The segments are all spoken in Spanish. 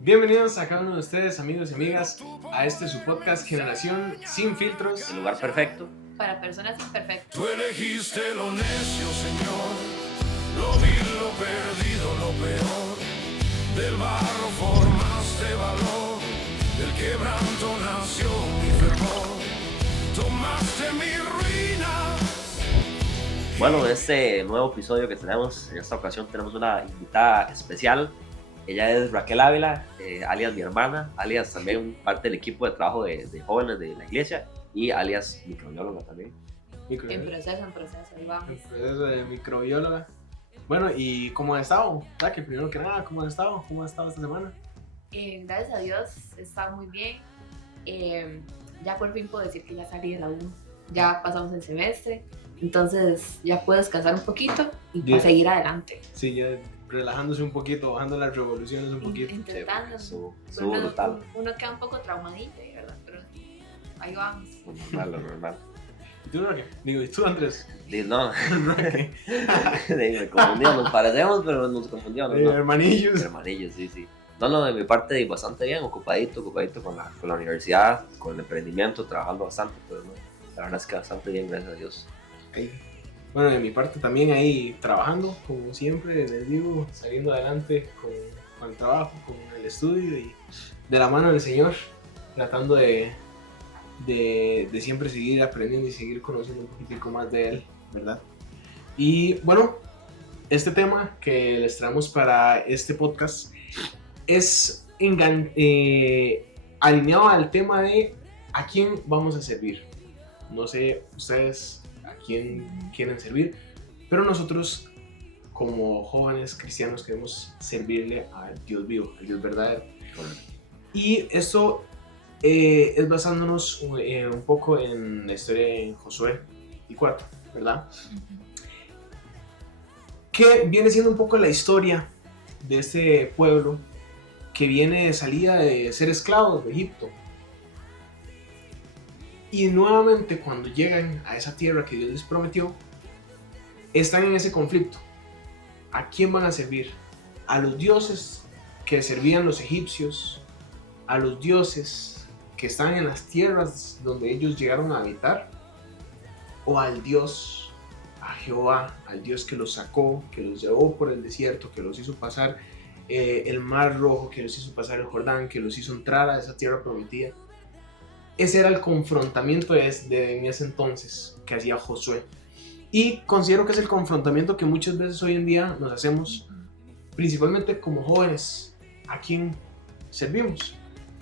Bienvenidos a cada uno de ustedes, amigos y amigas, a este su podcast Generación Sin Filtros. El lugar perfecto para personas imperfectas. Tú elegiste lo necio, Señor, lo vil, lo perdido, lo peor. Del barro formaste valor, del quebranto nació mi fervor. Tomaste mi ruina. Bueno, en este nuevo episodio que tenemos, en esta ocasión tenemos una invitada especial. Ella es Raquel Ávila, alias mi hermana, alias también parte del equipo de trabajo de jóvenes de la iglesia y alias microbióloga también. En proceso, ahí vamos. En proceso de microbióloga. Bueno, ¿y cómo has estado? Que primero que nada, ¿cómo has estado? ¿Cómo has estado esta semana? Gracias a Dios, está muy bien. Ya por fin puedo decir que ya salí de la U. Ya pasamos el semestre, entonces ya puedo descansar un poquito y para seguir adelante. Sí, ya relajándose un poquito, bajando las revoluciones un poquito. Intentando. Uno queda un poco traumadito, ¿verdad? Pero ahí vamos. Lo normal. ¿Y tú, Raquel? Digo, ¿y tú, Andrés? No, me confundimos, nos parecemos, pero nos confundimos. ¿No? Hermanillos. Hermanillos, sí. No, de mi parte bastante bien, ocupadito con la universidad, con el emprendimiento, trabajando bastante, pero no, la verdad es que bastante bien, gracias a Dios. Okay. Bueno, de mi parte también ahí trabajando, como siempre, les digo, saliendo adelante con el trabajo, con el estudio y de la mano del Señor, tratando de siempre seguir aprendiendo y seguir conociendo un poquitico más de Él, ¿verdad? Y bueno, este tema que les traemos para este podcast es alineado al tema de a quién vamos a servir. No sé ustedes a quién quieren servir, pero nosotros como jóvenes cristianos queremos servirle al Dios vivo, al Dios verdadero. Y esto es basándonos un poco en la historia de Josué y 4, ¿verdad? Que viene siendo un poco la historia de este pueblo que viene de salida de ser esclavos de Egipto. Y nuevamente cuando llegan a esa tierra que Dios les prometió, están en ese conflicto. ¿A quién van a servir? ¿A los dioses que servían los egipcios? ¿A los dioses que están en las tierras donde ellos llegaron a habitar? ¿O al Dios, a Jehová, al Dios que los sacó, que los llevó por el desierto, que los hizo pasar el mar rojo, que los hizo pasar el Jordán, que los hizo entrar a esa tierra prometida? Ese era el confrontamiento en ese entonces que hacía Josué. Y considero que es el confrontamiento que muchas veces hoy en día nos hacemos, principalmente como jóvenes. ¿A quién servimos?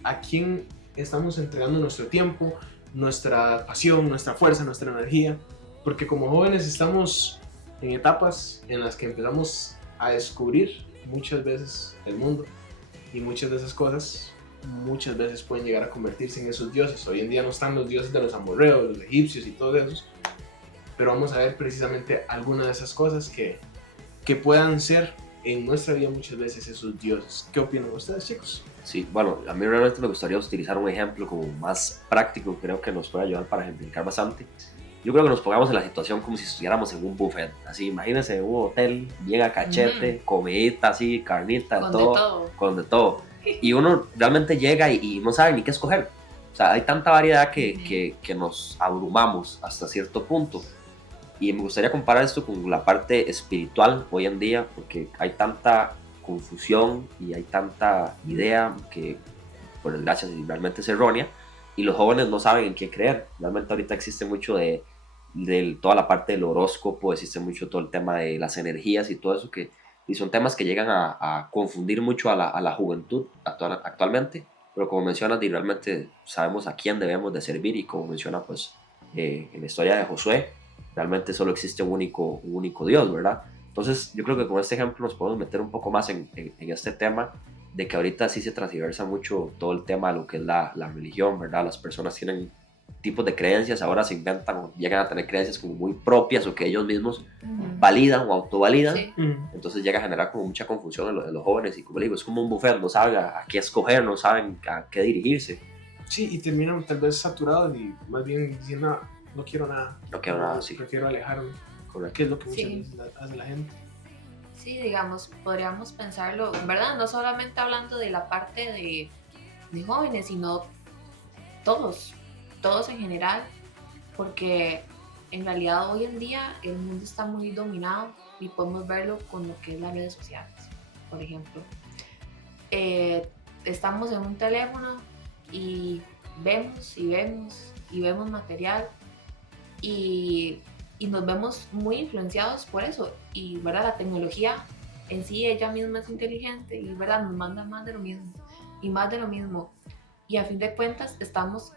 ¿A quién estamos entregando nuestro tiempo, nuestra pasión, nuestra fuerza, nuestra energía? Porque como jóvenes estamos en etapas en las que empezamos a descubrir muchas veces el mundo, y muchas de esas cosas muchas veces pueden llegar a convertirse en esos dioses. Hoy en día no están los dioses de los amorreos, los egipcios y todos esos, pero vamos a ver precisamente algunas de esas cosas que puedan ser en nuestra vida muchas veces esos dioses. ¿Qué opinan ustedes, chicos? Sí, bueno, a mí realmente me gustaría utilizar un ejemplo como más práctico, creo que nos puede ayudar para ejemplificar bastante. Yo creo que nos pongamos en la situación como si estuviéramos en un buffet, así, imagínense en un hotel, bien a cachete, comidita así, carnita, con de todo. Y uno realmente llega y no sabe ni qué escoger. O sea, hay tanta variedad que nos abrumamos hasta cierto punto. Y me gustaría comparar esto con la parte espiritual hoy en día, porque hay tanta confusión y hay tanta idea que, por desgracia, realmente es errónea. Y los jóvenes no saben en qué creer. Realmente ahorita existe mucho de toda la parte del horóscopo, existe mucho todo el tema de las energías y todo eso y son temas que llegan a confundir mucho a la juventud actualmente, pero como mencionas, realmente sabemos a quién debemos de servir, y como menciona pues en la historia de Josué, realmente solo existe un único Dios, ¿verdad? Entonces yo creo que con este ejemplo nos podemos meter un poco más en este tema de que ahorita sí se transversa mucho todo el tema de lo que es la religión, ¿verdad? Las personas tienen tipos de creencias, ahora se inventan o llegan a tener creencias como muy propias o que ellos mismos validan o autovalidan. Sí. Entonces llega a generar como mucha confusión en los jóvenes, y como le digo, es como un buffet, no saben a qué escoger, no saben a qué dirigirse. Sí, y terminan tal vez saturados y más bien diciendo, no quiero nada, sí. Prefiero alejarme. Correcto. ¿Qué es lo que muchas veces hace la gente? Sí, digamos, podríamos pensarlo, ¿verdad? No solamente hablando de la parte de jóvenes, sino todos en general, porque en realidad hoy en día el mundo está muy dominado y podemos verlo con lo que es las redes sociales, por ejemplo. Estamos en un teléfono y vemos y vemos y vemos material y nos vemos muy influenciados por eso. Y ¿verdad? La tecnología en sí ella misma es inteligente y ¿verdad? Nos manda más de lo mismo y más de lo mismo. Y a fin de cuentas estamos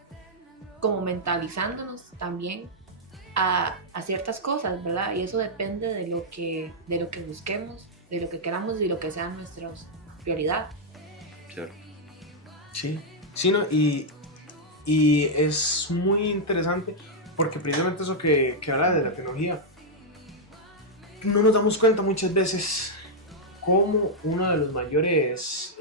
como mentalizándonos también a ciertas cosas, ¿verdad? Y eso depende de lo que busquemos, de lo que queramos y lo que sea nuestra prioridad. Sí, sí, ¿no? Y es muy interesante porque precisamente eso que habla de la tecnología, no nos damos cuenta muchas veces cómo uno de los mayores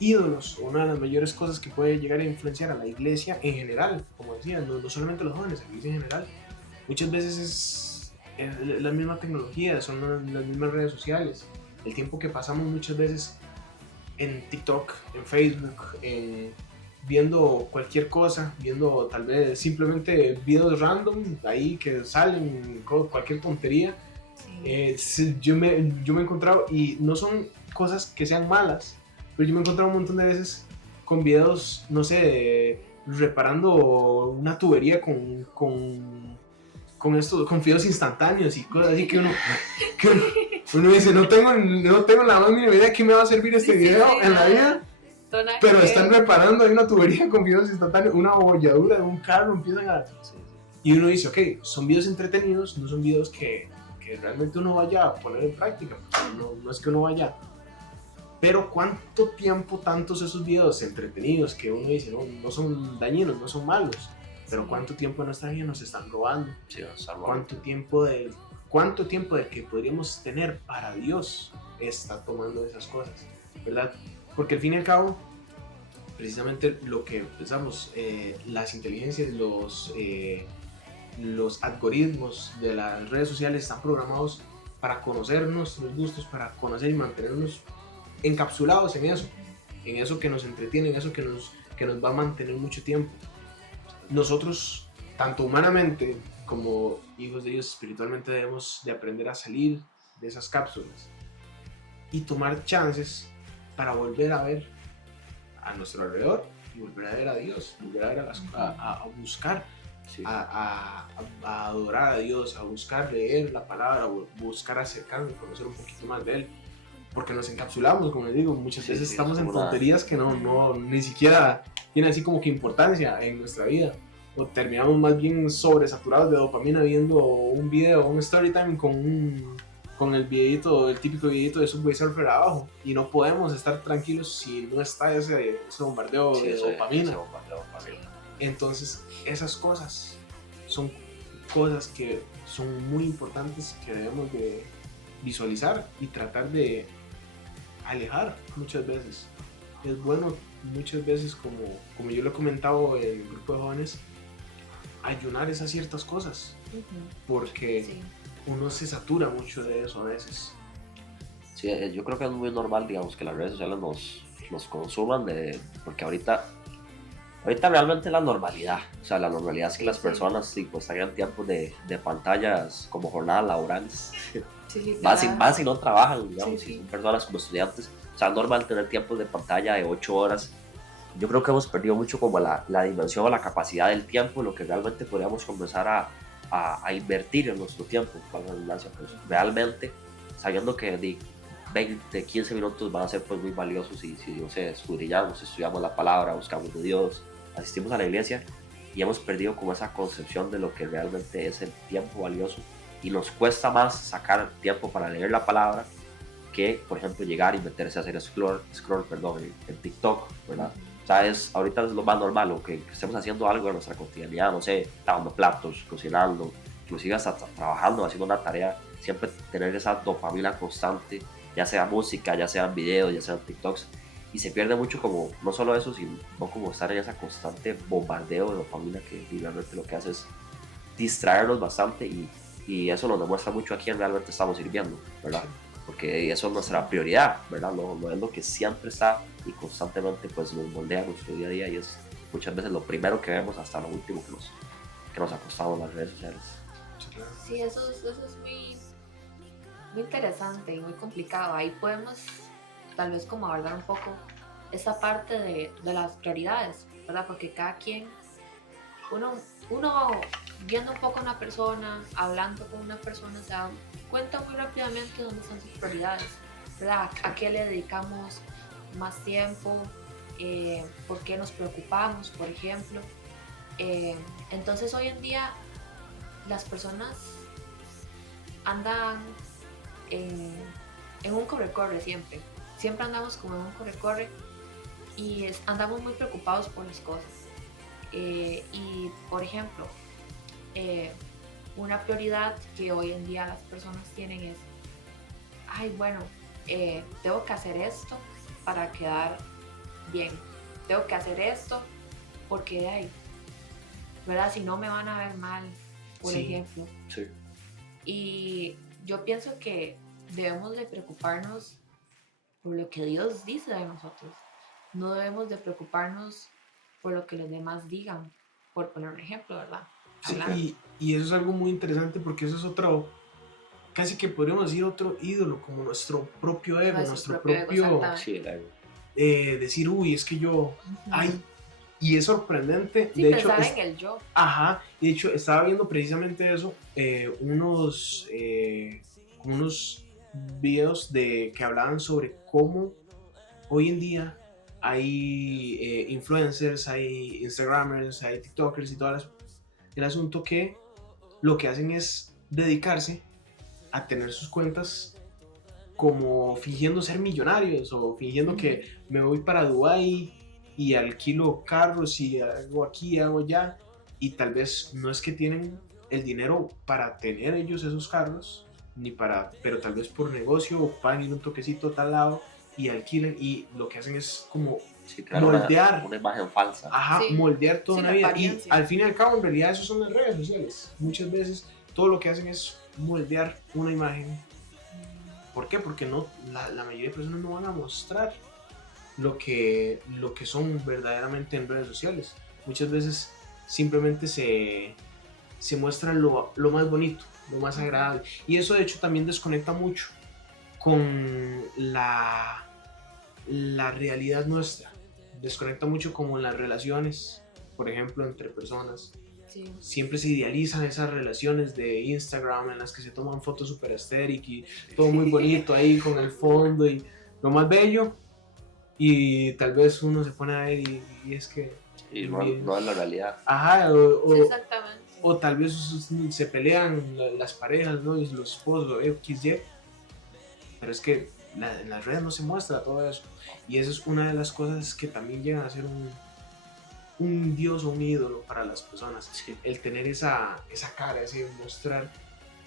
ídolos, una de las mayores cosas que puede llegar a influenciar a la iglesia en general, como decía, no solamente los jóvenes, la iglesia en general, muchas veces es la misma tecnología, son las mismas redes sociales, el tiempo que pasamos muchas veces en TikTok, en Facebook, viendo cualquier cosa, viendo tal vez simplemente videos random ahí que salen, cualquier tontería. Sí. Yo me he encontrado, y no son cosas que sean malas, pero yo me he encontrado un montón de veces con videos, no sé, reparando una tubería con fideos instantáneos y cosas así que uno dice, no tengo la más mínima idea de qué me va a servir este video en la vida, pero están reparando ahí una tubería con fideos instantáneos, una bolladura de un carro, empiezan a... Y uno dice, ok, son videos entretenidos, no son videos que realmente uno vaya a poner en práctica, no es que uno vaya... Pero ¿cuánto tiempo tantos esos videos entretenidos que uno dice, no son dañinos, no son malos? Pero ¿cuánto tiempo de nuestra vida nos están robando? Sí, ¿Cuánto tiempo de que podríamos tener para Dios está tomando esas cosas? ¿Verdad? Porque al fin y al cabo, precisamente lo que pensamos, las inteligencias, los algoritmos de las redes sociales están programados para conocernos los gustos, para conocer y mantenernos encapsulados en eso que nos entretiene, en eso que nos va a mantener mucho tiempo. Nosotros, tanto humanamente como hijos de Dios espiritualmente, debemos de aprender a salir de esas cápsulas y tomar chances para volver a ver a nuestro alrededor y volver a ver a Dios, volver a ver a buscar, sí. a adorar a Dios, a buscar leer la palabra, buscar acercarnos, conocer un poquito más de Él. Porque nos encapsulamos, como les digo, muchas veces estamos en tonterías que ni siquiera tienen así como que importancia en nuestra vida. O terminamos más bien sobresaturados de dopamina viendo un video, un story time con el típico videito de Subway Surfer abajo. Y no podemos estar tranquilos si no está ese bombardeo de dopamina. Entonces, esas cosas son cosas que son muy importantes que debemos de visualizar y tratar de alejar muchas veces. Es bueno muchas veces, como yo lo he comentado en el grupo de jóvenes, ayunar esas ciertas cosas, porque Sí. uno se satura mucho de eso a veces. Sí, yo creo que es muy normal, digamos, que las redes sociales nos consuman, porque ahorita realmente la normalidad, o sea, la normalidad es que las personas sí, pues tengan tiempos de pantallas como jornadas laborales. Sí, Más si no trabajan, digamos, Sí, si sí. son personas como estudiantes. O sea, es normal tener tiempos de pantalla de 8 horas. Yo creo que hemos perdido mucho como la dimensión o la capacidad del tiempo, lo que realmente podríamos comenzar a invertir en nuestro tiempo, para la redundancia, pues, realmente, sabiendo que 20, 15 minutos van a ser pues muy valiosos si no sé, escudriñamos, estudiamos la palabra, buscamos de Dios, asistimos a la iglesia, y hemos perdido como esa concepción de lo que realmente es el tiempo valioso. Y nos cuesta más sacar tiempo para leer la palabra que, por ejemplo, llegar y meterse a hacer scroll en TikTok, ¿verdad? O sea, ahorita es lo más normal, o que estemos haciendo algo en nuestra cotidianidad, no sé, lavando platos, cocinando, inclusive hasta trabajando, haciendo una tarea, siempre tener esa dopamina constante, ya sea música, ya sean videos, ya sean TikToks, y se pierde mucho como, no solo eso, sino como estar en esa constante bombardeo de dopamina que realmente lo que hace es distraernos bastante y eso nos demuestra mucho a quién realmente estamos sirviendo, ¿verdad? porque eso es nuestra prioridad, ¿verdad? No es lo que siempre está y constantemente pues nos moldea nuestro día a día y es muchas veces lo primero que vemos hasta lo último que nos acostamos en las redes sociales. Sí, claro. Sí, eso es muy, muy interesante y muy complicado. Ahí podemos tal vez como abordar un poco esa parte de las prioridades, ¿verdad? Porque cada quien, uno viendo un poco a una persona, hablando con una persona, se da cuenta muy rápidamente dónde están sus prioridades, ¿verdad? ¿A qué le dedicamos más tiempo? ¿Por qué nos preocupamos, por ejemplo? Entonces hoy en día las personas andan en un corre-corre siempre andamos como en un corre-corre y andamos muy preocupados por las cosas. Y por ejemplo, una prioridad que hoy en día las personas tienen es, ay, bueno, tengo que hacer esto para quedar bien, tengo que hacer esto porque, ay, ¿verdad? Si no me van a ver mal, por Sí. ejemplo. Sí. Y yo pienso que debemos de preocuparnos por lo que Dios dice de nosotros. No debemos de preocuparnos por lo que los demás digan, por poner un ejemplo, ¿verdad? Sí, Hablando. y eso es algo muy interesante porque eso es otro, casi que podríamos decir otro ídolo, como nuestro propio ego, nuestro propio ego, propio exactamente. Sí, el ego. decir, uy, es que yo, Ujú. ay, y es sorprendente, Sí, de hecho, pensar en el yo. ajá, y de hecho estaba viendo precisamente eso, unos videos que hablaban sobre cómo hoy en día hay influencers, hay instagramers, hay tiktokers y el asunto que lo que hacen es dedicarse a tener sus cuentas como fingiendo ser millonarios o fingiendo que me voy para Dubái y alquilo carros y hago aquí, hago allá, y tal vez no es que tienen el dinero para tener ellos esos carros, pero tal vez por negocio o paguen un toquecito a tal lado y alquilen, y lo que hacen es como Sí, crear moldear, una imagen falsa. ajá, Sí. moldear toda Sí, una la vida, y apariencia. al fin y al cabo en realidad eso son las redes sociales. Muchas veces todo lo que hacen es moldear una imagen. ¿Por qué? Porque la mayoría de personas no van a mostrar lo que son verdaderamente en redes sociales. Muchas veces simplemente se muestra lo más bonito, lo más agradable. Y eso de hecho también desconecta mucho con la realidad nuestra. Desconecta mucho con las relaciones, por ejemplo, entre personas. Sí. Siempre se idealizan esas relaciones de Instagram en las que se toman fotos super estéricas y todo muy bonito ahí con el fondo y lo más bello, y tal vez uno se pone a ver y es que Y no es la realidad. ajá, Sí, exactamente. o tal vez se pelean las parejas, ¿no? Y los esposos, XY, pero es que en las redes no se muestra todo eso, y eso es una de las cosas que también llegan a ser un dios o un ídolo para las personas. Sí. El tener esa cara, ese mostrar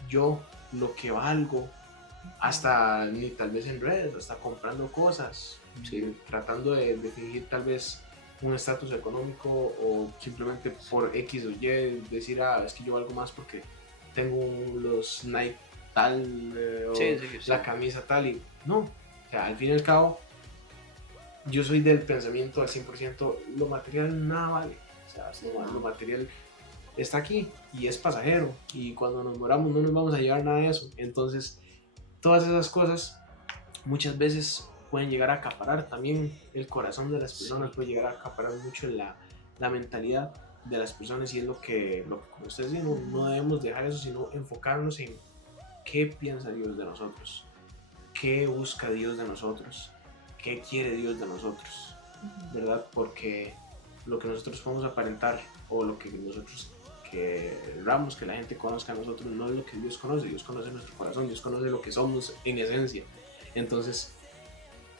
yo lo que valgo, hasta ni tal vez en redes, hasta comprando cosas, Sí. tratando de fingir tal vez un estatus económico, o simplemente por X o Y decir, es que yo valgo más porque tengo los Nike tal, o Sí. la camisa tal, y no, o sea, al fin y al cabo yo soy del pensamiento al 100%, lo material nada vale, o sea, Sí, lo no. material está aquí y es pasajero, y cuando nos moramos no nos vamos a llevar nada de eso. Entonces todas esas cosas muchas veces pueden llegar a acaparar también el corazón de las personas, puede llegar a acaparar mucho la mentalidad de las personas, y es lo que como ustedes dicen, no debemos dejar eso, sino enfocarnos en qué piensa Dios de nosotros, qué busca Dios de nosotros, qué quiere Dios de nosotros, ¿verdad? Porque lo que nosotros podemos aparentar, o lo que nosotros queramos que la gente conozca a nosotros, no es lo que Dios conoce. Dios conoce nuestro corazón, Dios conoce lo que somos en esencia. Entonces,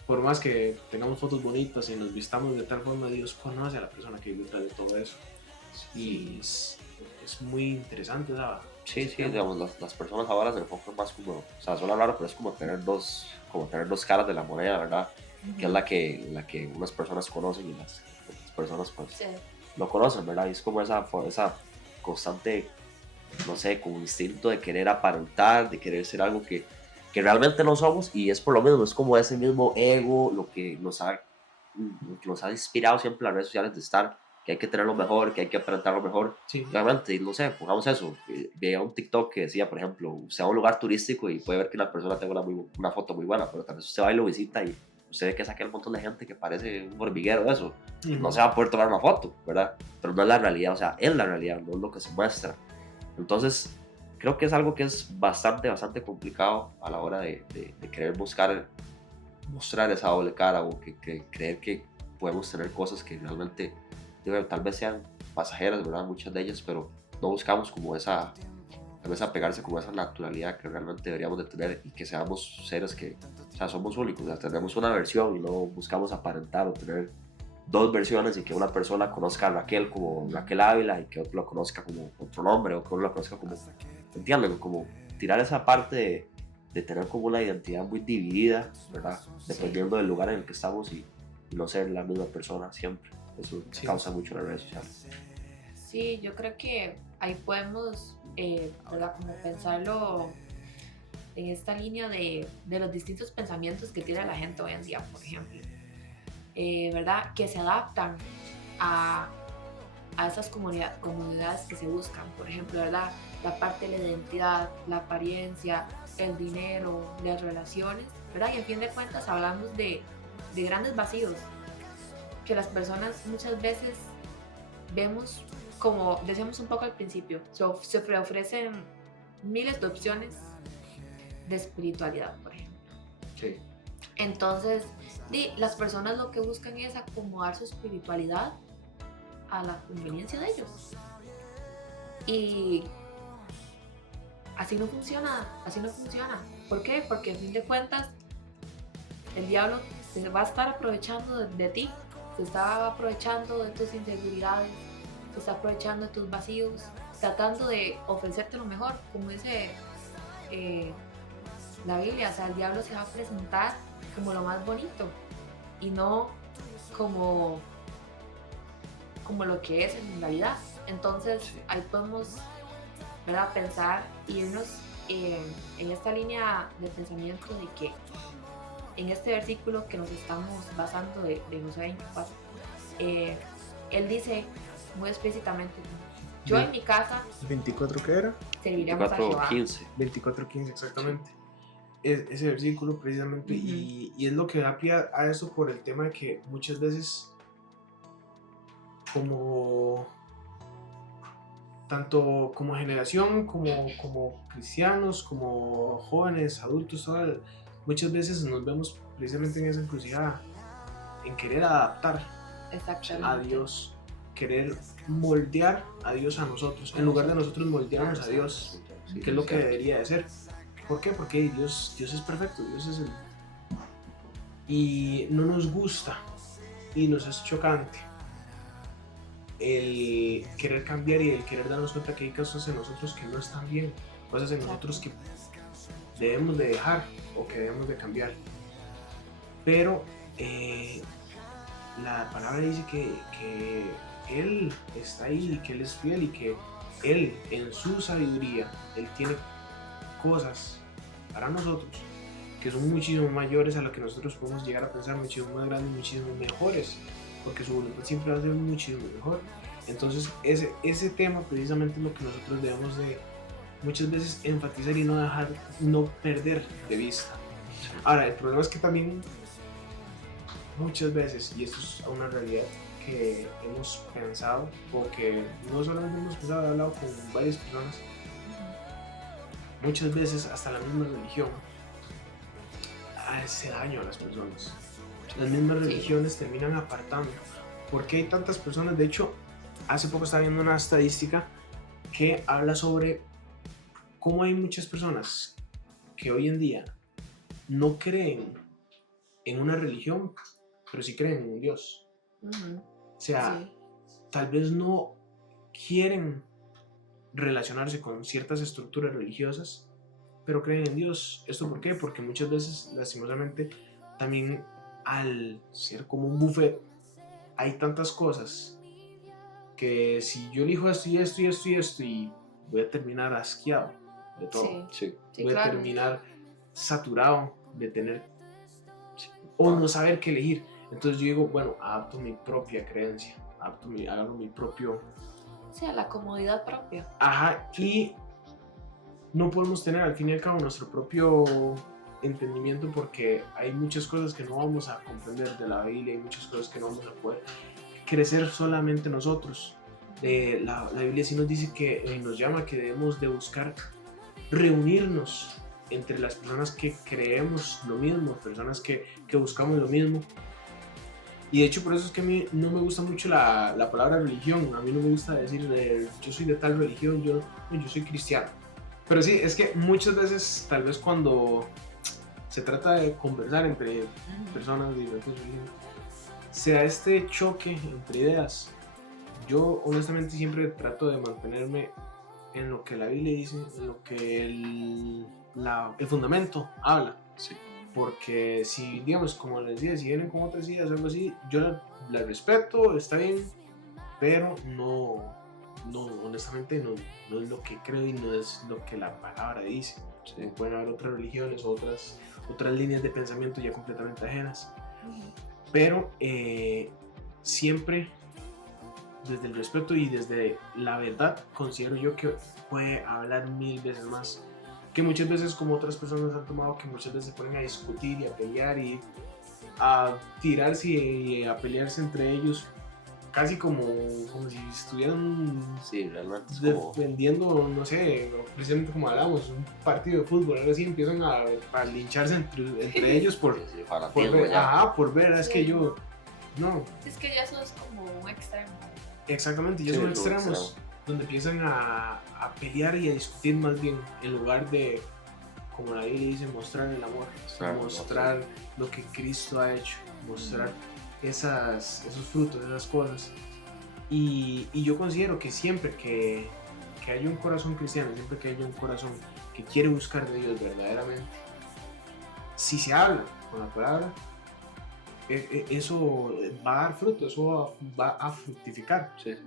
por más que tengamos fotos bonitas y nos vistamos de tal forma, Dios conoce a la persona que hay detrás de todo eso. Y es muy interesante, ¿sabes? Sí, digamos, las personas ahora se enfocan más como, o sea, suena raro, pero es como tener dos caras de la moneda, ¿verdad? Que es la que unas personas conocen y las personas pues Sí. lo conocen, ¿verdad? Y es como esa constante, no sé, como instinto de querer aparentar, de querer ser algo que que realmente no somos, y es por lo mismo, es como ese mismo ego lo que nos ha inspirado siempre las redes sociales de estar, que hay que tener lo mejor, que hay que aparentar lo mejor. Sí. Realmente, no sé, pongamos eso, veía un TikTok que decía, por ejemplo, usted va a un lugar turístico y puede ver que una persona tenga una foto muy buena, pero tal vez usted va y lo visita y usted ve que saca un montón de gente que parece un hormiguero de eso, no se va a poder tomar una foto, ¿verdad? Pero no es la realidad, o sea, es la realidad, no es lo que se muestra. Entonces, creo que es algo que es bastante complicado a la hora de querer mostrar esa doble cara, o que creer que podemos tener cosas que realmente tal vez sean pasajeras, ¿verdad? Muchas de ellas, pero no buscamos como tal vez apegarse como esa naturalidad que realmente deberíamos de tener, y que seamos seres que, o sea, somos únicos, o sea, tenemos una versión y no buscamos aparentar o tener dos versiones, y que una persona conozca a Raquel como Raquel Ávila y que otro lo conozca como otro nombre, o que otro lo conozca como, entienden, como tirar esa parte de tener como una identidad muy dividida, ¿verdad? Dependiendo del lugar en el que estamos, y no ser la misma persona siempre. Eso causa mucho en las redes sociales. Sí, yo creo que ahí podemos, ¿verdad? Como pensarlo en esta línea de los distintos pensamientos que tiene la gente hoy en día, por ejemplo, ¿verdad? Que se adaptan a esas comunidades que se buscan, por ejemplo, ¿verdad? La parte de la identidad, la apariencia, el dinero, las relaciones, ¿verdad? Y en fin de cuentas hablamos de grandes vacíos que las personas muchas veces vemos, como decíamos un poco al principio, se ofrecen miles de opciones de espiritualidad, por ejemplo. Sí. Entonces, las personas lo que buscan es acomodar su espiritualidad a la conveniencia de ellos. Y así no funciona. ¿Por qué? Porque a fin de cuentas el diablo se va a estar aprovechando de ti, se está aprovechando de tus inseguridades, se está aprovechando de tus vacíos, tratando de ofrecerte lo mejor, como dice la Biblia. O sea, el diablo se va a presentar como lo más bonito y no como lo que es en realidad. Entonces ahí podemos, ¿verdad?, pensar y irnos en esta línea de pensamiento de que en este versículo que nos estamos basando de Josué 24, él dice muy explícitamente: yo en mi casa, ¿24 qué era? serviremos a Jehová. 24:15, exactamente. Ese versículo precisamente, y es lo que da pie a eso, por el tema de que muchas veces, como tanto como generación, como cristianos, como jóvenes, adultos, muchas veces nos vemos precisamente en esa encrucijada, en querer adaptar a Dios, querer moldear a Dios a nosotros, en lugar de nosotros moldearnos a Dios, que es lo que debería de ser. ¿Por qué? Porque Dios es perfecto, Dios es y no nos gusta, y nos es chocante el querer cambiar y el querer darnos cuenta que hay cosas en nosotros que no están bien, cosas en nosotros que debemos de dejar o que debemos de cambiar. Pero la palabra dice que Él está ahí, que Él es fiel, y que Él, en su sabiduría, Él tiene cosas para nosotros que son muchísimo mayores a lo que nosotros podemos llegar a pensar, muchísimo más grandes, muchísimo mejores, porque su voluntad siempre va a ser muchísimo mejor. Entonces ese tema precisamente es lo que nosotros debemos de muchas veces enfatizar y no perder de vista. Ahora, el problema es que también muchas veces, y esto es una realidad que hemos pensado, o que no solamente hemos pensado, he hablado con varias personas, muchas veces hasta la misma religión hace daño a las personas. Las mismas religiones terminan apartando. ¿Por qué hay tantas personas? De hecho, hace poco estaba viendo una estadística que habla sobre cómo hay muchas personas que hoy en día no creen en una religión, pero sí creen en un Dios. O sea, tal vez no quieren relacionarse con ciertas estructuras religiosas, pero creen en Dios. ¿Esto por qué? Porque muchas veces, lastimosamente, también al ser como un buffet, hay tantas cosas que si yo elijo esto y esto y esto y esto, y voy a terminar asqueado de todo. Sí, Voy a claro. terminar saturado de tener o no saber qué elegir. Entonces yo digo, bueno, adapto mi propia creencia, hago mi propio... O sea, la comodidad propia. Ajá, y no podemos tener al fin y al cabo nuestro propio entendimiento porque hay muchas cosas que no vamos a comprender de la Biblia, hay muchas cosas que no vamos a poder crecer solamente nosotros. La Biblia sí nos dice que nos llama que debemos de buscar reunirnos entre las personas que creemos lo mismo, personas que buscamos lo mismo. Y de hecho por eso es que a mí no me gusta mucho la palabra religión. A mí no me gusta decir yo soy de tal religión, yo soy cristiano. Pero sí, es que muchas veces tal vez cuando se trata de conversar entre personas de diferentes religiones, se da este choque entre ideas. Yo honestamente siempre trato de mantenerme en lo que la Biblia dice, en lo que el fundamento habla. Sí. Porque si, digamos, como les decía, si vienen con otras ideas o algo así, yo la respeto, está bien, pero no, honestamente no es lo que creo y no es lo que la palabra dice. Sí. Pueden haber otras religiones o otras líneas de pensamiento ya completamente ajenas. Pero siempre desde el respeto y desde la verdad considero yo que puede hablar 1000 veces más que muchas veces como otras personas han tomado, que muchas veces se ponen a discutir y a pelear y a tirarse y a pelearse entre ellos casi como si estuvieran Sí, realmente es como... defendiendo, no sé, precisamente como hablamos, un partido de fútbol, algo así, empiezan a lincharse entre ellos por fanatismo ver, ya. por ver, es que yo, no. Es que ya eso es como un extremo. Exactamente, ya Sí, son lo extremos, extremo. donde empiezan a pelear y a discutir más bien, en lugar de, como la Biblia dice, mostrar el amor, mostrar lo que Cristo ha hecho, mostrar esos frutos, esas cosas. Y yo considero que siempre que haya un corazón cristiano, siempre que haya un corazón que quiere buscar de Dios verdaderamente, si se habla con la palabra, eso va a dar fruto, eso va a fructificar. Sí.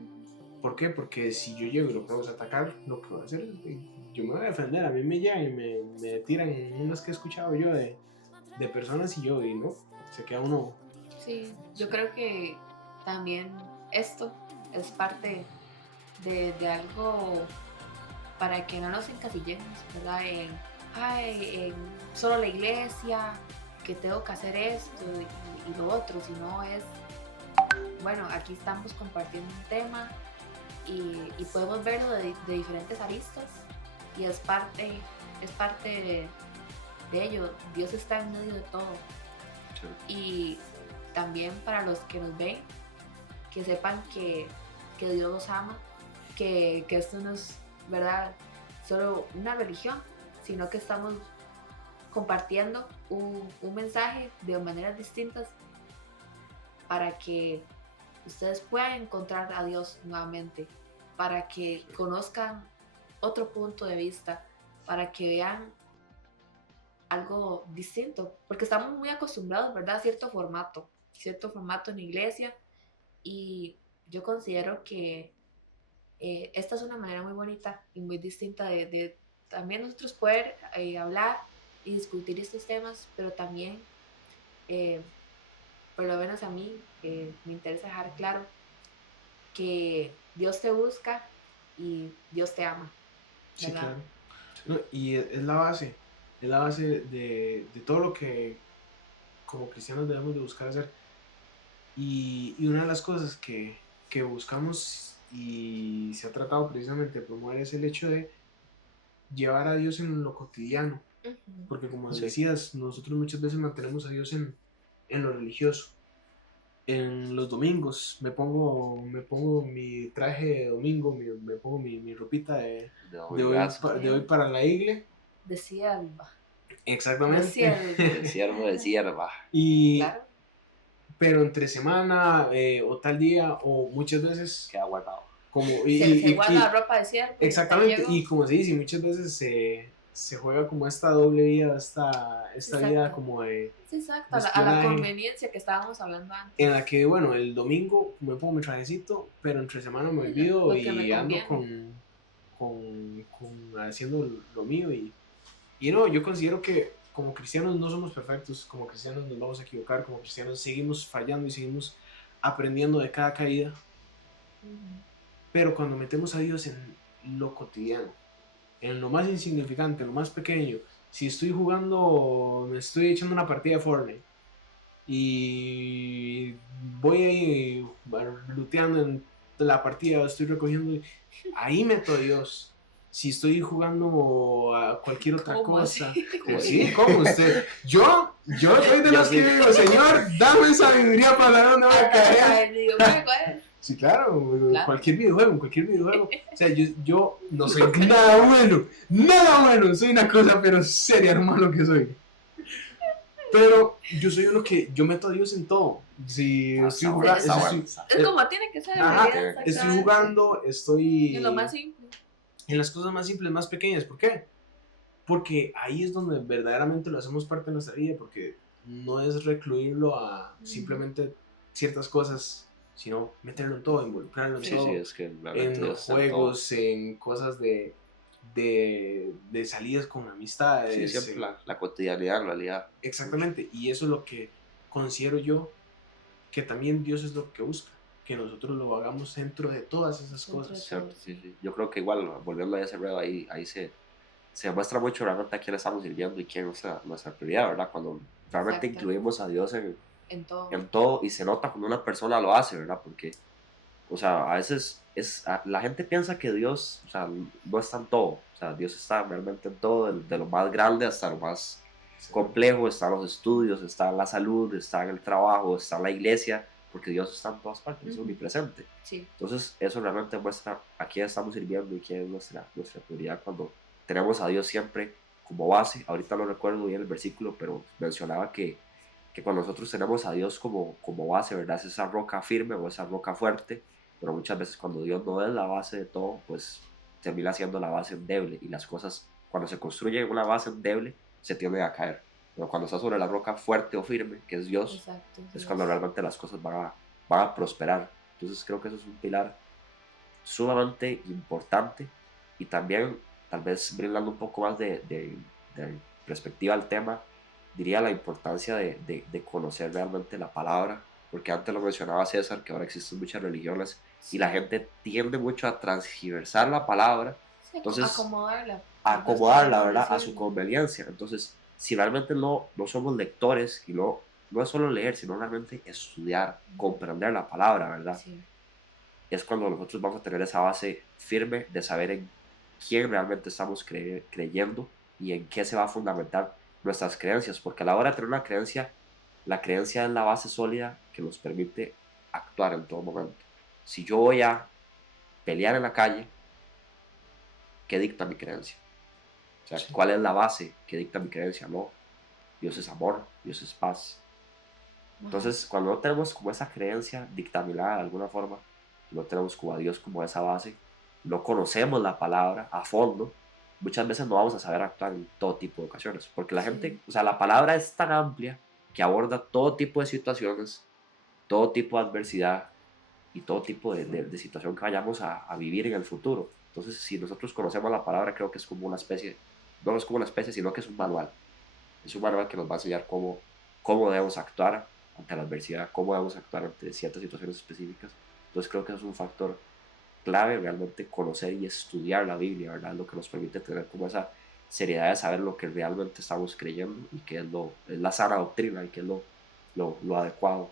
¿Por qué? Porque si yo llego y lo puedo atacar, lo que voy a hacer es yo me voy a defender. A mí me llegan y me tiran unas que he escuchado yo de personas y no, se queda uno. Sí, yo creo que también esto es parte de algo para que no nos encasillemos, ¿verdad? En solo la iglesia, que tengo que hacer esto y lo otro, sino es, bueno, aquí estamos compartiendo un tema y podemos verlo de diferentes aristas y es parte de ello. Dios está en medio de todo. Sí. Y también para los que nos ven, que sepan que Dios los ama, que esto no es, ¿verdad?, solo una religión, sino que estamos compartiendo un mensaje de maneras distintas para que ustedes puedan encontrar a Dios nuevamente, para que conozcan otro punto de vista, para que vean algo distinto, porque estamos muy acostumbrados, ¿verdad?, a cierto formato en la iglesia, y yo considero que esta es una manera muy bonita y muy distinta de también nosotros poder hablar y discutir estos temas, pero también, por lo menos a mí, me interesa dejar claro que Dios te busca y Dios te ama, Sí, ¿verdad? claro. No, y es la base de todo lo que como cristianos debemos de buscar hacer. Y una de las cosas que buscamos y se ha tratado precisamente de promover es el hecho de llevar a Dios en lo cotidiano. Uh-huh. Porque como Sí. decías, nosotros muchas veces mantenemos a Dios en lo religioso. En los domingos me pongo mi traje de domingo, me pongo mi ropita de hoy para la iglesia. De sierva. Exactamente. De siervo de sierva. Y, Claro. pero entre semana o tal día o muchas veces Queda guardado. como Se guarda la ropa de sierva. exactamente, y como se dice, muchas veces se juega como esta doble vida, esta Exacto. vida como de Sí, exacto, a la espionaje. conveniencia que estábamos hablando antes. en la que, bueno, el domingo me pongo mi trajecito, pero entre semana me olvido Lo que me y ando conviene. con haciendo lo mío y no, yo considero que como cristianos no somos perfectos, como cristianos nos vamos a equivocar, como cristianos seguimos fallando y seguimos aprendiendo de cada caída. Pero cuando metemos a Dios en lo cotidiano, en lo más insignificante, en lo más pequeño, si estoy jugando, me estoy echando una partida de Fortnite y voy ahí looteando en la partida, estoy recogiendo, ahí meto a Dios. Si estoy jugando a cualquier otra ¿Cómo cosa. así? Sí, ¿cómo usted? Yo soy de los que digo, Señor, dame sabiduría para saber dónde voy a caer. El videojuego, ¿eh? Sí, claro, Claro. cualquier videojuego. O sea, yo no soy nada bueno, soy una cosa pero seria, hermano, que soy. Pero yo soy uno que yo meto a Dios en todo. Si estoy jugando, Es como tiene que ser en Ajá, realidad, estoy exactamente. jugando, estoy En lo más simple. en las cosas más simples, más pequeñas. ¿Por qué? Porque ahí es donde verdaderamente lo hacemos parte de nuestra vida, porque no es recluirlo a simplemente ciertas cosas, sino meterlo en todo, involucrarlo en Sí, todo, sí, es que realmente en Dios está en juegos, en cosas de salidas con todo. amistades. Sí, siempre la cotidianidad en realidad. Exactamente, y eso es lo que considero yo que también Dios es lo que busca, que nosotros lo hagamos dentro de todas esas Dentro de cosas. Cierto, sí, sí. Yo creo que igual, volviendo a ese ruedo, ahí se muestra mucho realmente a quién estamos sirviendo y quién es nuestra prioridad, ¿verdad? Cuando realmente Exacto. incluimos a Dios En todo. en todo y se nota cuando una persona lo hace, ¿verdad? Porque, o sea, a veces la gente piensa que Dios, o sea, no está en todo, o sea, Dios está realmente en todo, de lo más grande hasta lo más complejo, está en los estudios, está en la salud, está en el trabajo, está en la iglesia, porque Dios está en todas partes, es omnipresente. Sí. Entonces, eso realmente muestra a quién estamos sirviendo y quién es nuestra prioridad cuando tenemos a Dios siempre como base. Ahorita no recuerdo bien el versículo, pero mencionaba que cuando nosotros tenemos a Dios como base, ¿verdad? Es esa roca firme o esa roca fuerte, pero muchas veces cuando Dios no es la base de todo, pues termina siendo la base endeble y las cosas, cuando se construye una base endeble, se tienden a caer. Pero cuando está sobre la roca fuerte o firme, que es Dios, Exacto. es cuando realmente las cosas van a prosperar. Entonces creo que eso es un pilar sumamente importante y también tal vez brindando un poco más de perspectiva al tema, diría la importancia de conocer realmente la palabra, porque antes lo mencionaba César, que ahora existen muchas religiones y la gente tiende mucho a transgiversar la palabra, Sí, entonces acomodarla. ¿verdad? A su conveniencia. Entonces, si realmente no somos lectores y no es solo leer, sino realmente estudiar, comprender la palabra, ¿verdad? Sí. Es cuando nosotros vamos a tener esa base firme de saber en quién realmente estamos creyendo y en qué se va a fundamentar nuestras creencias, porque a la hora de tener una creencia, la creencia es la base sólida que nos permite actuar en todo momento. Si yo voy a pelear en la calle, ¿qué dicta mi creencia? O sea, ¿cuál es la base que dicta mi creencia? No, Dios es amor, Dios es paz. Entonces, cuando no tenemos como esa creencia dictaminada de alguna forma, no tenemos como a Dios como esa base, no conocemos la palabra a fondo, muchas veces no vamos a saber actuar en todo tipo de ocasiones, porque la gente, o sea, la palabra es tan amplia que aborda todo tipo de situaciones, todo tipo de adversidad y todo tipo de situación que vayamos a vivir en el futuro. Entonces, si nosotros conocemos la palabra, creo que es como una especie, no es como una especie, sino que es un manual. Es un manual que nos va a enseñar cómo debemos actuar ante la adversidad, cómo debemos actuar ante ciertas situaciones específicas. Entonces creo que eso es un factor clave, realmente conocer y estudiar la Biblia, ¿verdad? Lo que nos permite tener como esa seriedad de saber lo que realmente estamos creyendo y qué es la sana doctrina y qué es lo adecuado.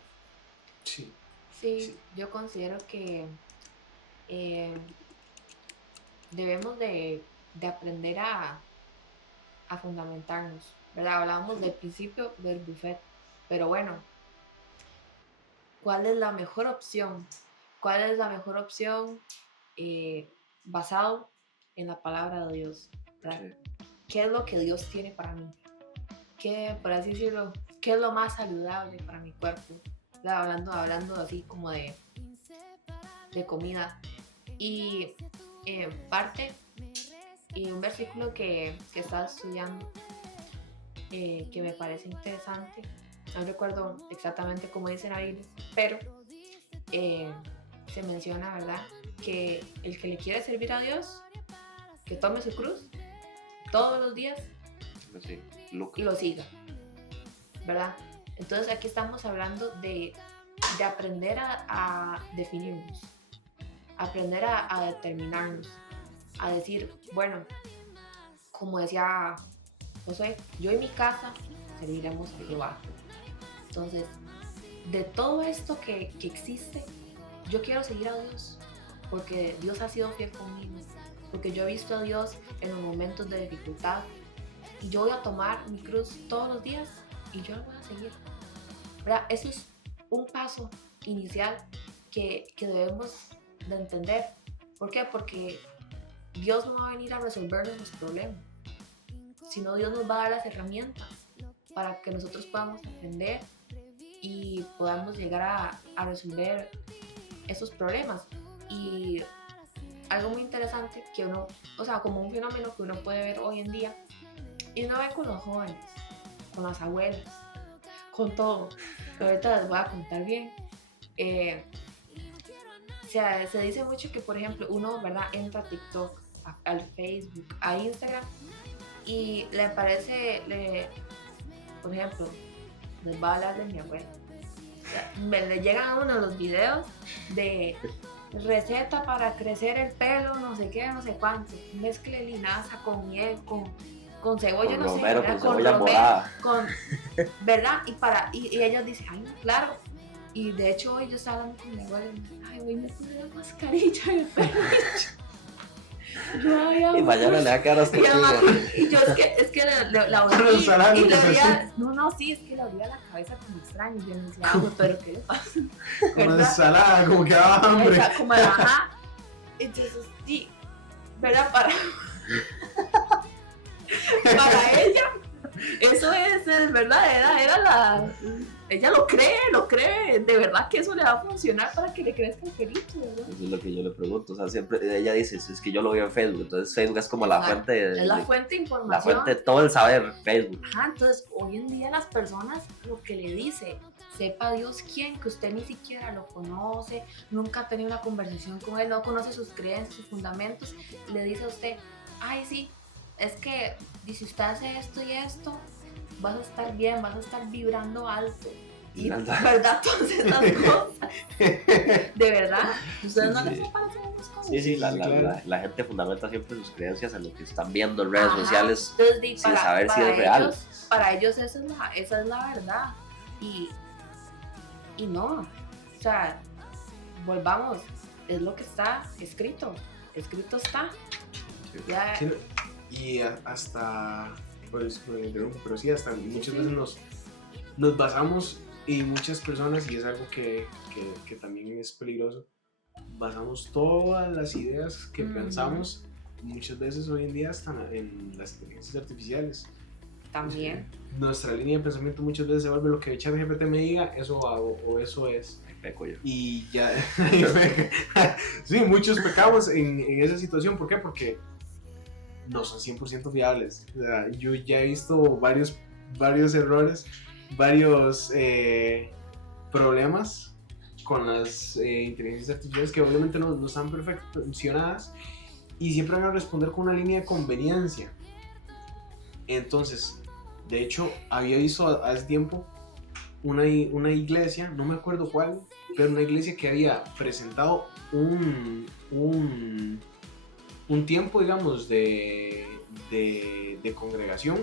Sí. Sí, yo considero que debemos de aprender a fundamentarnos, ¿verdad? Hablábamos del principio del buffet, pero bueno, ¿cuál es la mejor opción? ¿Cuál es la mejor opción basado en la palabra de Dios? ¿Verdad? Sí. ¿Qué es lo que Dios tiene para mí? ¿Qué, por así decirlo, qué es lo más saludable para mi cuerpo? ¿Verdad? Hablando así como de comida. Y parte y un versículo que estaba estudiando que me parece interesante, no recuerdo exactamente cómo dice la Biblia, pero se menciona, ¿verdad?, que el que le quiere servir a Dios, que tome su cruz todos los días Pues sí. y lo siga, ¿verdad? Entonces aquí estamos hablando de aprender a definirnos, aprender a determinarnos, a decir, bueno, como decía José, yo y mi casa serviremos a Jehová. Entonces, de todo esto que existe, yo quiero seguir a Dios, porque Dios ha sido fiel conmigo, porque yo he visto a Dios en los momentos de dificultad, y yo voy a tomar mi cruz todos los días y yo lo voy a seguir, ¿verdad? Eso es un paso inicial que debemos de entender. ¿Por qué? Porque Dios no va a venir a resolvernos los problemas, sino Dios nos va a dar las herramientas para que nosotros podamos aprender y podamos llegar a resolver esos problemas. Y algo muy interesante que uno, o sea, como un fenómeno que uno puede ver hoy en día, y uno ve con los jóvenes, con las abuelas, con todo, que ahorita les voy a contar bien. O sea, se dice mucho que, por ejemplo, uno, ¿verdad?, entra a TikTok, al Facebook, a Instagram, y le parece, por ejemplo, les voy a hablar de mi abuela. O sea, le llegan a uno los videos de receta para crecer el pelo, no sé qué, no sé cuánto, mezcle linaza con miel, con cebolla, Con no romero, sé, con con cebolla romero, morada. ¿verdad? Y ellos dicen, ay, no, claro. Y de hecho hoy yo estaba hablando con mi abuela y me dice, ay, hoy me puse la mascarilla de pelo. Y mañana le va a quedar hasta y además, aquí. y yo es que la Con olí ensalada, y le pues, olía, no, sí, es que le olía la cabeza como extraño. Y yo me decía, ah, pero ¿qué le pasa? Como ¿Verdad? ensalada, como que daba hambre. O sea, como ajá. Entonces, sí, ¿verdad? Para ella, eso es verdad, era la... Ella lo cree, de verdad que eso le va a funcionar para que le crezca el pelito, ¿verdad? Eso es lo que yo le pregunto, o sea, siempre ella dice, es que yo lo veo en Facebook, entonces Facebook es como la fuente de... Es la fuente de la información. fuente de todo el saber, Facebook. Ajá, entonces hoy en día las personas lo que le dice, sepa Dios quién, que usted ni siquiera lo conoce, nunca ha tenido una conversación con él, no conoce sus creencias, sus fundamentos, y le dice a usted, ay sí, es que si usted hace esto y esto, vas a estar bien, vas a estar vibrando alto. Y ¿verdad? Todas esas cosas. De verdad, ustedes no les parecen esas cosas. Sí, claro. la gente fundamenta siempre sus creencias en lo que están viendo en redes Ajá. sociales Entonces, sin saber si es real. Para ellos esa es la verdad. Y no, o sea, volvamos, es lo que está escrito está. Ya, Sí, y hasta, pues, pero sí, hasta muchas veces nos basamos, y muchas personas, y es algo que también es peligroso, basamos todas las ideas que pensamos muchas veces hoy en día están en las inteligencias artificiales. también. Nuestra línea de pensamiento muchas veces se vuelve lo que ChatGPT me diga, eso hago o eso es. Ahí peco yo. Y ya, sí, muchos pecamos en esa situación. ¿Por qué? Porque no son 100% fiables. O sea, yo ya he visto varios errores, varios problemas con las inteligencias artificiales que obviamente no están perfeccionadas y siempre van a responder con una línea de conveniencia. Entonces, de hecho, había visto hace tiempo una iglesia, no me acuerdo cuál, pero una iglesia que había presentado un tiempo, digamos, de congregación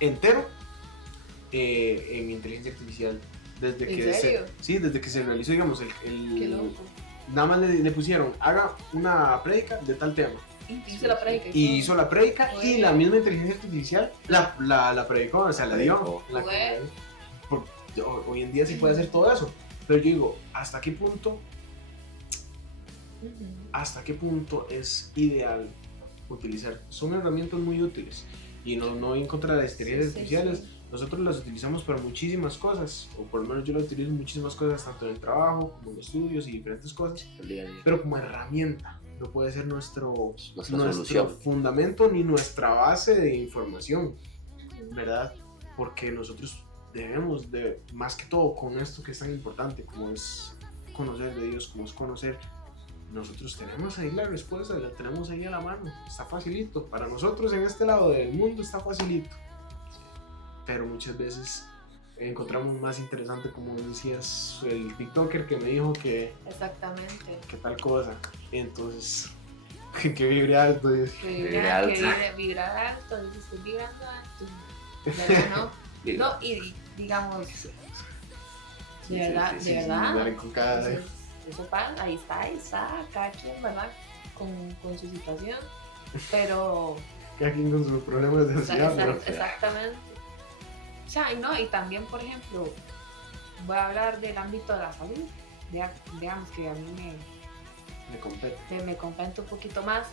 entero en inteligencia artificial. Desde ¿En que serio? desde que se realizó, digamos, Qué loco. nada más le pusieron, haga una prédica de tal tema. Hice la prédica. Y hizo la prédica y Bueno. la misma inteligencia artificial la predicó, o sea, la dio. Bueno. Hoy en día sí puede hacer todo eso. Pero yo digo, ¿hasta qué punto es ideal utilizar? Son herramientas muy útiles y no en contra de las inteligencias artificiales. Sí. Nosotros las utilizamos para muchísimas cosas, o por lo menos yo las utilizo en muchísimas cosas, tanto en el trabajo como en estudios y diferentes cosas, El día a día. pero como herramienta. No puede ser nuestro solución. fundamento ni nuestra base de información, ¿verdad? Porque nosotros debemos de, más que todo con esto que es tan importante, como es conocer de Dios, como es conocer, nosotros tenemos ahí la respuesta, la tenemos ahí a la mano, está facilito. Para nosotros en este lado del mundo está facilito. pero muchas veces encontramos más interesante, como decías, el TikToker que me dijo que Exactamente. tal cosa, entonces que vibre alto, y Que Vibra alto. vibrar alto, dices, estoy vibrando alto. ¿Verdad? No, no, y digamos, de verdad, sí, de verdad. dale con cada- Eso pasa, ahí está, cada quien, ¿verdad? Con su situación, pero cada quien con sus problemas de ansiedad, ¿no? exactamente. O sea, y también, por ejemplo, voy a hablar del ámbito de la salud, digamos que a mí Me compete. me compete un poquito más.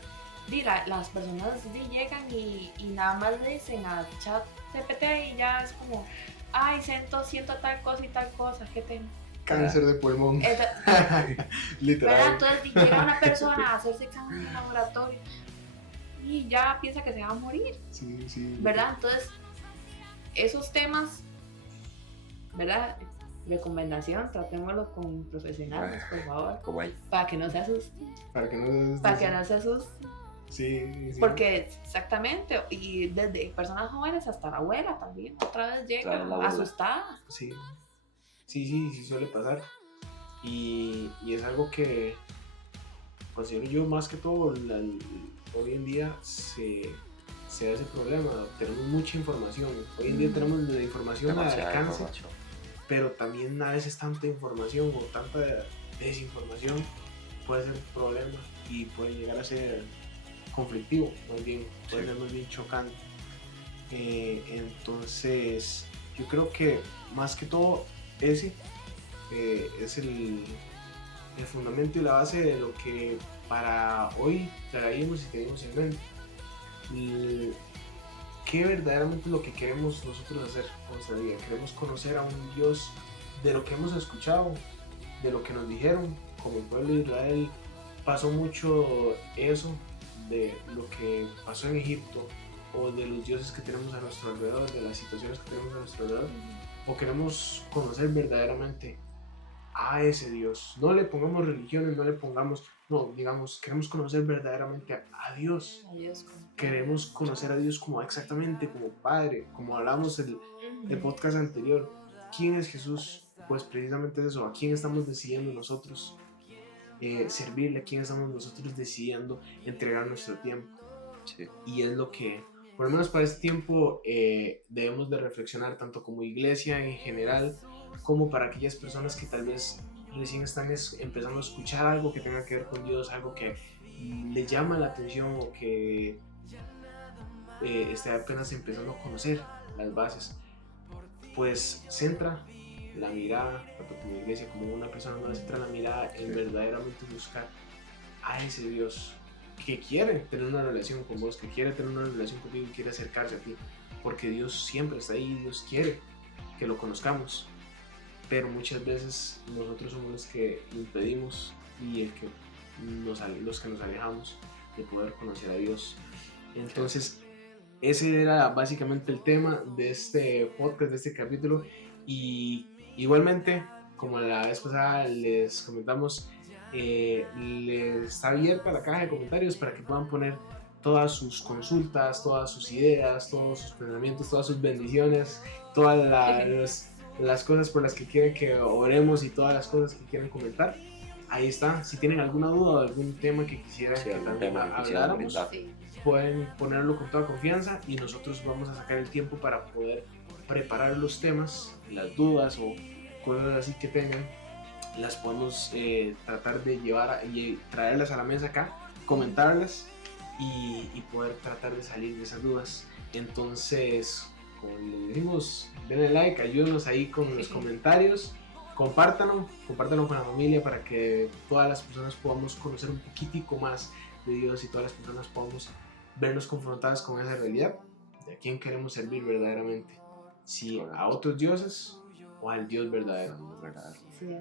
Mira, las personas llegan y nada más le dicen al chat GPT y ya es como, ay, siento tal cosa y tal cosa, que tengo. Cáncer de pulmón, ¿Verdad? literal. Entonces llega una persona a hacerse examen en laboratorio y ya piensa que se va a morir, Sí. ¿verdad? Entonces, esos temas, ¿verdad? Recomendación, tratémoslo con profesionales, por favor, Como ahí. para que no se asusten, Para que no para que no se asusten, Sí. porque exactamente, y desde personas jóvenes hasta la abuela también, otra vez llega Claro, la abuela. asustada. Sí, suele pasar. Y es algo que considero yo más que todo hoy en día se da ese problema. Tenemos mucha información. Hoy en día tenemos la información al Demasiada alcance, información. pero también a veces tanta información o tanta desinformación puede ser un problema y puede llegar a ser conflictivo, más bien, puede ser más bien chocante. Entonces, yo creo que más que todo ese es el fundamento y la base de lo que para hoy traíamos y tenemos en mente. ¿Qué verdaderamente es lo que queremos nosotros hacer con nuestra vida? Queremos conocer a un Dios de lo que hemos escuchado, de lo que nos dijeron. Como el pueblo de Israel pasó mucho eso, de lo que pasó en Egipto, o de los dioses que tenemos a nuestro alrededor, de las situaciones que tenemos a nuestro alrededor, o queremos conocer verdaderamente a ese Dios. No le pongamos religiones, digamos, queremos conocer verdaderamente a Dios. Adiós. Queremos conocer a Dios como exactamente, como Padre, como hablamos el podcast anterior. ¿Quién es Jesús? Pues precisamente es eso, a quién estamos decidiendo nosotros servirle, a quién estamos nosotros decidiendo entregar nuestro tiempo. Sí. Y es lo que, por lo menos para este tiempo, debemos de reflexionar tanto como iglesia en general, como para aquellas personas que tal vez recién están empezando a escuchar algo que tenga que ver con Dios, algo que les llama la atención o que está apenas empezando a conocer las bases. Pues centra la mirada, tanto como iglesia como una persona, no centra la mirada en verdaderamente buscar a ese Dios que quiere tener una relación con vos, que quiere tener una relación contigo y quiere acercarse a ti, porque Dios siempre está ahí, Dios quiere que lo conozcamos, pero muchas veces nosotros somos los que impedimos y los que nos alejamos de poder conocer a Dios. Entonces, ese era básicamente el tema de este podcast, de este capítulo, y igualmente, como la vez pasada les comentamos, les está abierta la caja de comentarios para que puedan poner todas sus consultas, todas sus ideas, todos sus pensamientos, todas sus bendiciones, todas las cosas por las que quieren que oremos y todas las cosas que quieren comentar. Ahí está. Si tienen alguna duda o algún tema que quisieran que también habláramos, pueden ponerlo con toda confianza y nosotros vamos a sacar el tiempo para poder preparar los temas, las dudas o cosas así que tengan, las podemos tratar de llevar y traerlas a la mesa acá, comentarlas y poder tratar de salir de esas dudas. Entonces, como les decimos, denle like, ayúdenos ahí con los comentarios, compártanlo con la familia para que todas las personas podamos conocer un poquitico más de Dios y todas las personas podamos vernos confrontadas con esa realidad de a quién queremos servir verdaderamente, si a otros dioses o al Dios verdadero. Así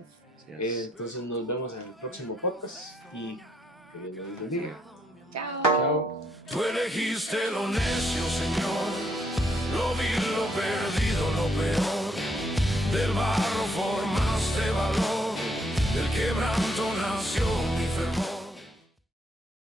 es. Entonces nos vemos en el próximo podcast y que Dios nos bendiga. Chao. Chao. Tú elegiste lo necio, Señor, lo vil, lo perdido, lo peor. Del barro formaste valor, del quebranto nació mi fervor.